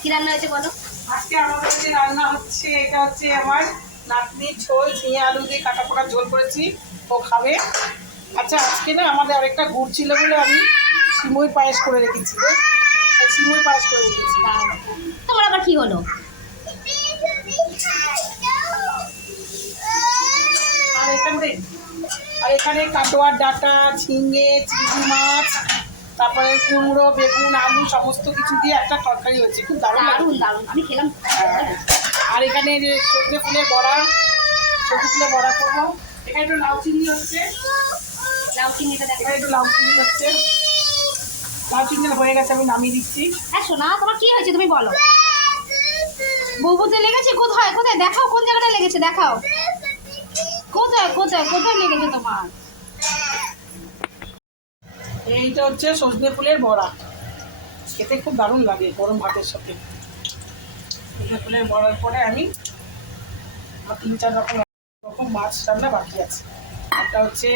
কি রান্না হয়েছে বলো? আজকে আমাদের যে রান্না হচ্ছে এটা হচ্ছে আমার নাতনি ঝোল ঝিঙে আলু দিয়ে কাটা পোড়া ঝোল করেছি ও খাবে। আচ্ছা আজকে না আমাদের আরেকটা গুড় ছিল বলে আমি সিমুই পায়েস করে রেখেছি রে। সিমুই পায়েস করে রেখেছি। তোমার আবার কি হলো? আর এখানে আর এখানে কাটোয়ার ডাটা ঝিঙে চিংড়ি মাছ তারপরে কুমড়ো বেগুন আলু সমস্ত কিছু দিয়ে একটা তরকারি হয়েছে। খুব দারুণ দারুণ দারুণ। আমি খেলাম। আর এখানে যে সজনে ফুলের বড়া সজনে ফুলের বড়া করব। এখানে একটু লাউ চিংড়ি হচ্ছে। লাউ চিংড়িটা দেখো। একটু লাউ চিংড়ি হচ্ছে। লাউ চিংড়ি হয়ে গেছে আমি নামিয়ে দিচ্ছি। হ্যাঁ শোনা তোমার কি হয়েছে তুমি বলো। বউবুতে লেগেছে? কোথায়? কোথায়? দেখাও কোন জায়গাটা লেগেছে? দেখাও। কোথায়? কোথায়? কোথায় লেগেছে তোমার? এইটা হচ্ছে সজনে ফুলের বড়া। খেতে খুব দারুণ লাগে গরম ভাতের সাথে। সজনে ফুলের বড়ার পরে আমি তিন চার রকম রকম মাছ রান্না বাকি আছে। একটা হচ্ছে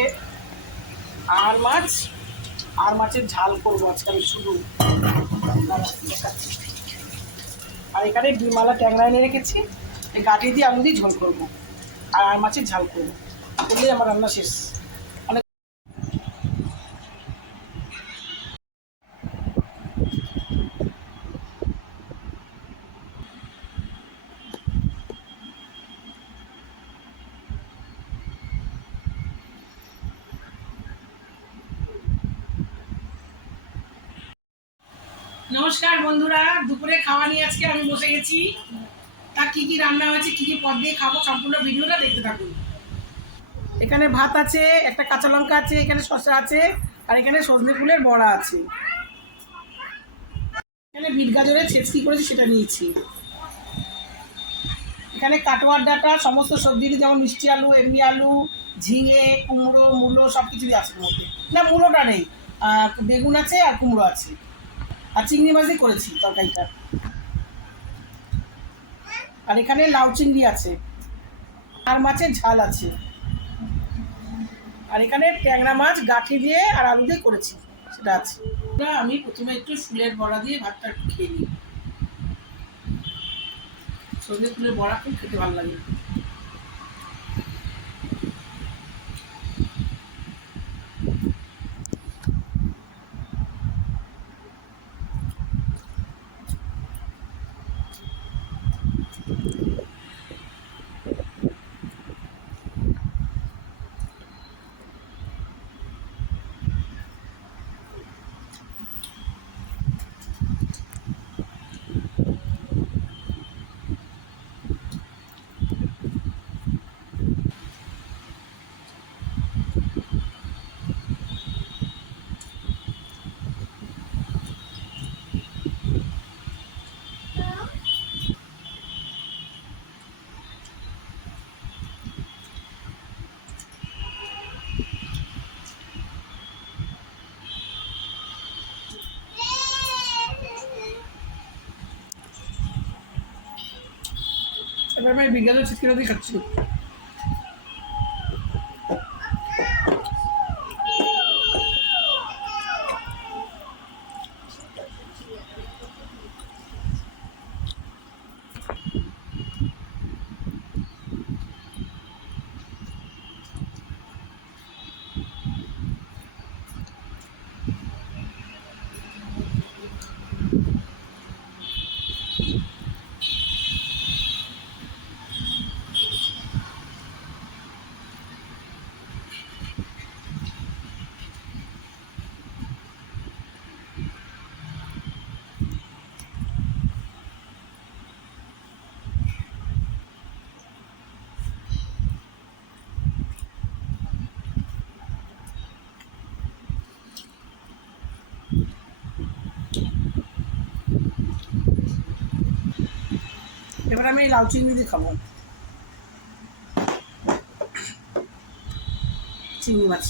আর মাছ, আর মাছের ঝাল করব আজকে আমি শুরু আর এখানে ডিমালা ট্যাংরা এনে রেখেছি। গাঠি দিয়ে আলু দিয়ে ঝোল করব। আর আর মাছের ঝাল করব। করলেই আমার রান্না শেষ। নমস্কার বন্ধুরা, দুপুরে খাওয়া নিয়ে আজকে আমি বসে গেছি। তা কি কি রান্না হয়েছে, কি কি পদ দিয়ে খাব, সম্পূর্ণ ভিডিওটা দেখতে থাকুন। এখানে ভাত আছে, একটা কাঁচা লঙ্কা আছে, এখানে শসা আছে, আর এখানে সজনে ফুলের বড়া আছে। এখানে বিট গাজরের ছেচকি করেছি, সেটা নিয়েছি। এখানে কাটোয়ার ডাটা, সমস্ত সবজি যেমন মিষ্টি আলু, এমনি আলু, ঝিঙে, কুমড়ো, মূলো সব কিছুই আছে মধ্যে। না, মূলোটা নেই বেগুন আছে আর কুমড়ো আছে। আর চিংড়ি মাছই করেছি তরকারিটা। আর এখানে লাউ চিংড়ি আছে, আর মাছের ঝাল আছে। আর এখানে ট্যাংরা মাছ, গাঠি দিয়ে আর আলু দিয়ে করেছি, সেটা আছে। আমি প্রথমে একটু ফুলের বড়া দিয়ে ভাতটা খেয়ে নিই। সজনে ফুলের বড়া খুব খেতে ভালো লাগে। এবার আমি বিজ্ঞানের চিৎকার দিয়ে খাচ্ছি। এবার আমি লাউ চিংড়ি দিয়ে খাব। চিংড়ি মাছ।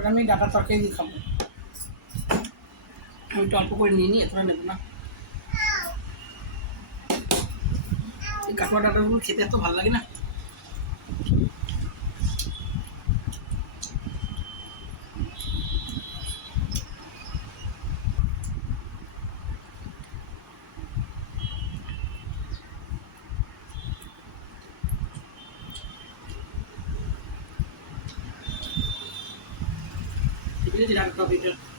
এবার আমি ডাটা তরকারি দিয়ে খাব। আমি একটু অল্প করে নিয়ে নিই এতটা নেব না। এই কাটোয়া ডাটাগুলো খেতে এত ভালো লাগে না। ঠিক আছে ডাটা তরকারিটা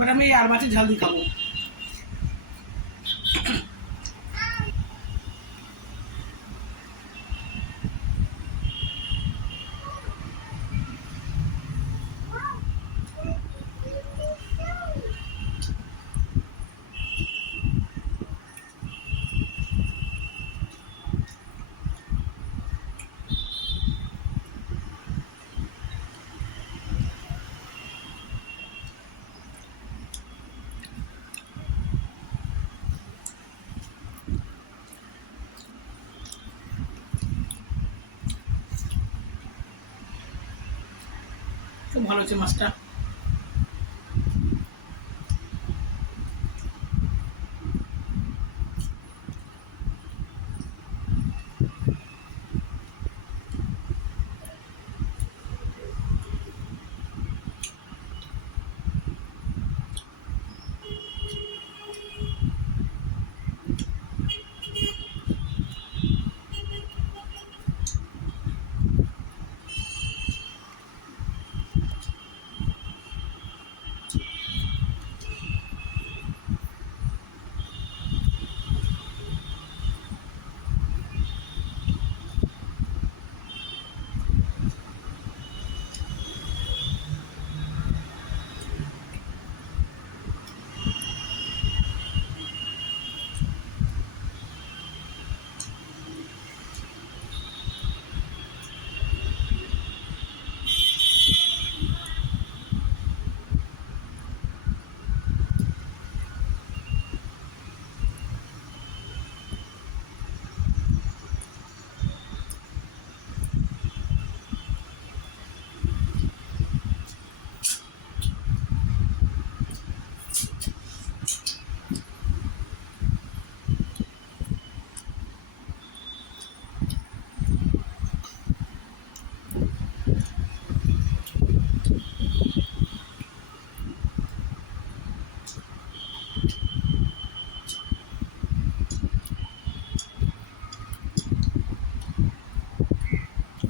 এবার আমি আর মাছের ঝাল দিয়ে খাব। খুব ভালো হচ্ছে মাছটা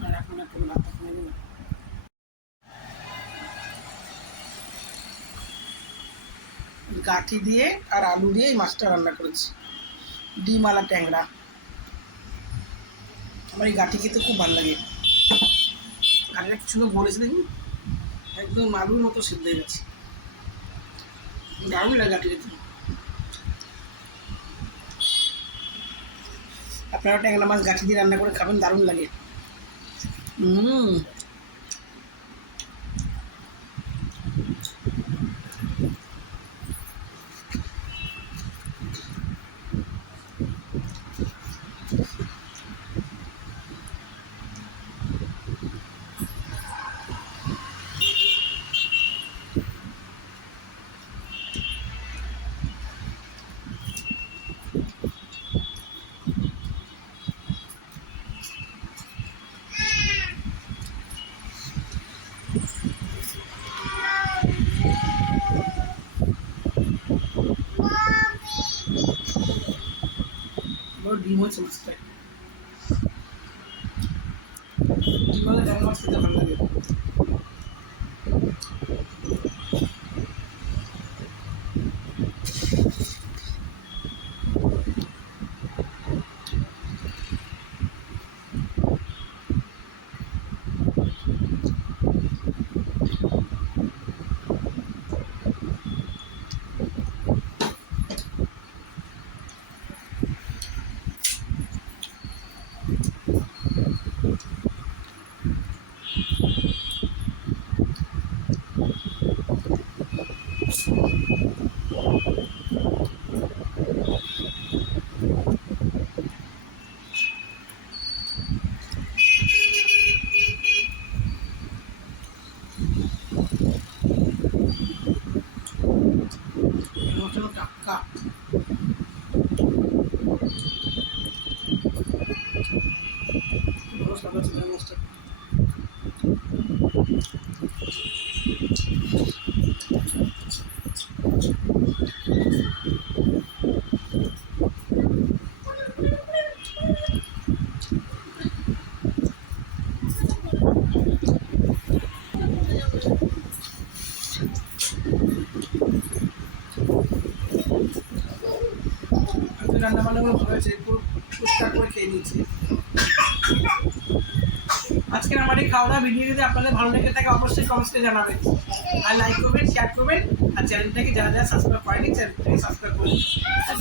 আর এখন আর কোনো ভাত টাত নেবে না। গাঠি দিয়ে আর আলু দিয়ে এই মাছটা রান্না করেছি। ডিম আলা ট্যাংরা। আমার এই গাঠি খেতে খুব ভালো লাগে। গাঠিটা কিছু বলেছে দেখুন একদম আলুর মতো সিদ্ধ হয়ে গেছে। দারুণ লাগে খেতে। আপনারা ট্যাংরা মাছ গাঠি দিয়ে রান্না করে খাবেন, দারুণ লাগে। হুম। হয়েছে মাছটা ডিম হলে ট্যাংরা মাছ খেতে ভালো লাগে মাছটা টাক্কা বড় স্বাদ আছে ট্যাংরা মাছটা ভালো হয়েছে একটু টুকটাক করে খেয়ে নিচ্ছি। আজকের আমার এই খাওয়া দাওয়া ভিডিও যদি আপনাদের ভালো লেগে থাকে, অবশ্যই কমেন্টসে জানাবেন। আর লাইক করবেন শেয়ার করবেন, আর চ্যানেলটাকে যারা যারা সাবস্ক্রাইব করেনি চ্যানেলটাকে সাবস্ক্রাইব করবেন আর